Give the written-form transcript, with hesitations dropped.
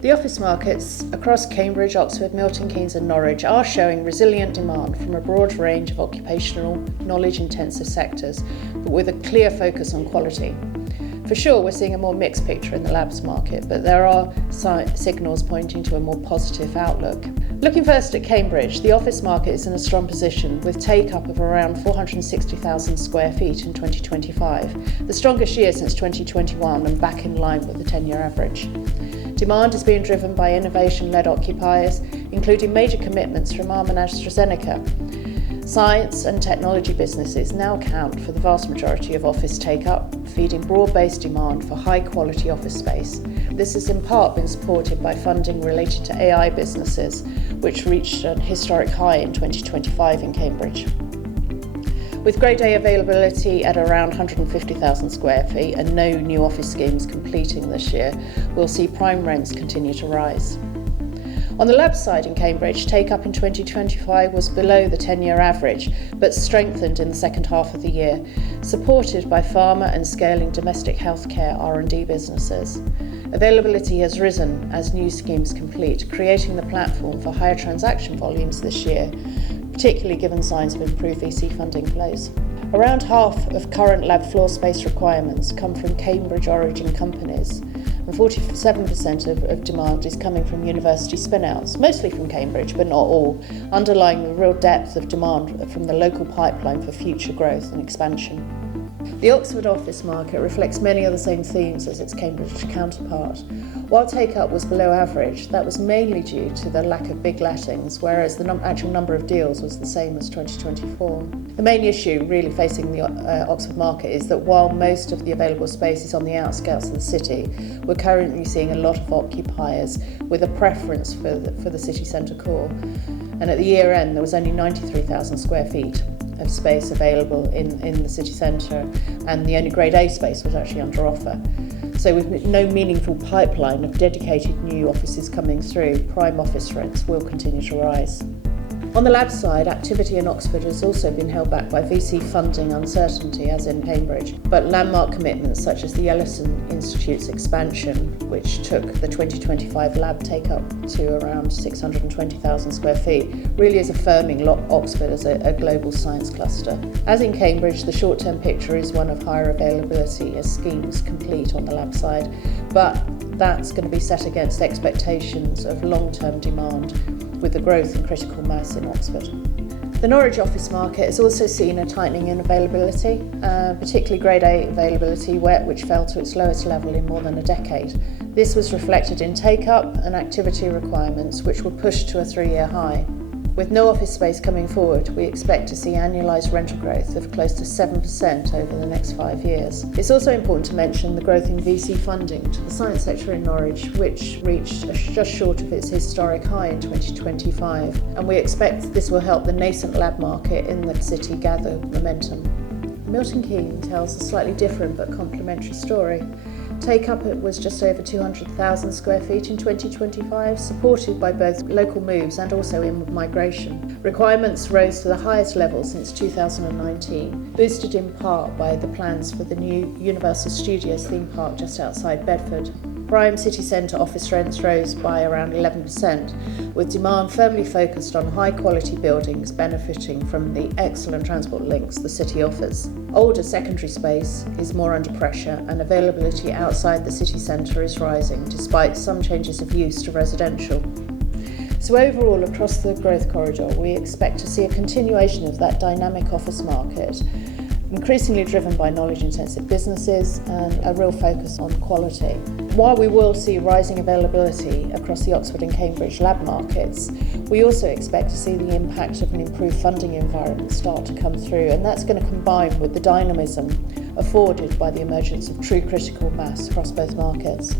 The office markets across Cambridge, Oxford, Milton Keynes and Norwich are showing resilient demand from a broad range of occupational, knowledge-intensive sectors, but with a clear focus on quality. For sure, we're seeing a more mixed picture in the labs market, but there are signals pointing to a more positive outlook. Looking first at Cambridge, the office market is in a strong position with take-up of around 460,000 square feet in 2025, the strongest year since 2021 and back in line with the 10-year average. Demand is being driven by innovation-led occupiers, including major commitments from Arm and AstraZeneca. Science and technology businesses now account for the vast majority of office take-up, feeding broad-based demand for high-quality office space. This has in part been supported by funding related to AI businesses, which reached a historic high in 2025 in Cambridge. With Grade A availability at around 150,000 square feet and no new office schemes completing this year, we'll see prime rents continue to rise. On the lab side in Cambridge, take-up in 2025 was below the 10-year average, but strengthened in the second half of the year, supported by pharma and scaling domestic healthcare R&D businesses. Availability has risen as new schemes complete, creating the platform for higher transaction volumes this year, particularly given signs of improved VC funding flows. Around half of current lab floor space requirements come from Cambridge origin companies, and 47% of demand is coming from university spin-outs, mostly from Cambridge, but not all, underlying the real depth of demand from the local pipeline for future growth and expansion. The Oxford office market reflects many of the same themes as its Cambridge counterpart. While take-up was below average, that was mainly due to the lack of big lettings, whereas the actual number of deals was the same as 2024. The main issue really facing the Oxford market is that while most of the available space is on the outskirts of the city, we're currently seeing a lot of occupiers with a preference for the city centre core. And at the year end, there was only 93,000 square feet of space available in the city centre, and the only Grade A space was actually under offer. So with no meaningful pipeline of dedicated new offices coming through, prime office rents will continue to rise. On the lab side, activity in Oxford has also been held back by VC funding uncertainty, as in Cambridge, but landmark commitments such as the Ellison Institute's expansion, which took the 2025 lab take-up to around 620,000 square feet, really is affirming Oxford as a global science cluster. As in Cambridge, the short-term picture is one of higher availability as schemes complete on the lab side, but that's going to be set against expectations of long-term demand with the growth in critical mass in Oxford. The Norwich office market has also seen a tightening in availability, particularly Grade A availability, which fell to its lowest level in more than a decade. This was reflected in take-up and activity requirements, which were pushed to a 3-year high. With no office space coming forward, we expect to see annualised rental growth of close to 7% over the next 5 years. It's also important to mention the growth in VC funding to the science sector in Norwich, which reached just short of its historic high in 2025, and we expect this will help the nascent lab market in the city gather momentum. Milton Keynes tells a slightly different but complementary story. Take-up was just over 200,000 square feet in 2025, supported by both local moves and also inward migration. Requirements rose to the highest level since 2019, boosted in part by the plans for the new Universal Studios theme park just outside Bedford. Prime city centre office rents rose by around 11%, with demand firmly focused on high-quality buildings benefiting from the excellent transport links the city offers. Older secondary space is more under pressure, and availability outside the city centre is rising, despite some changes of use to residential. So overall, across the growth corridor, we expect to see a continuation of that dynamic office market, increasingly driven by knowledge-intensive businesses and a real focus on quality. While we will see rising availability across the Oxford and Cambridge lab markets, we also expect to see the impact of an improved funding environment start to come through, and that's going to combine with the dynamism afforded by the emergence of true critical mass across both markets.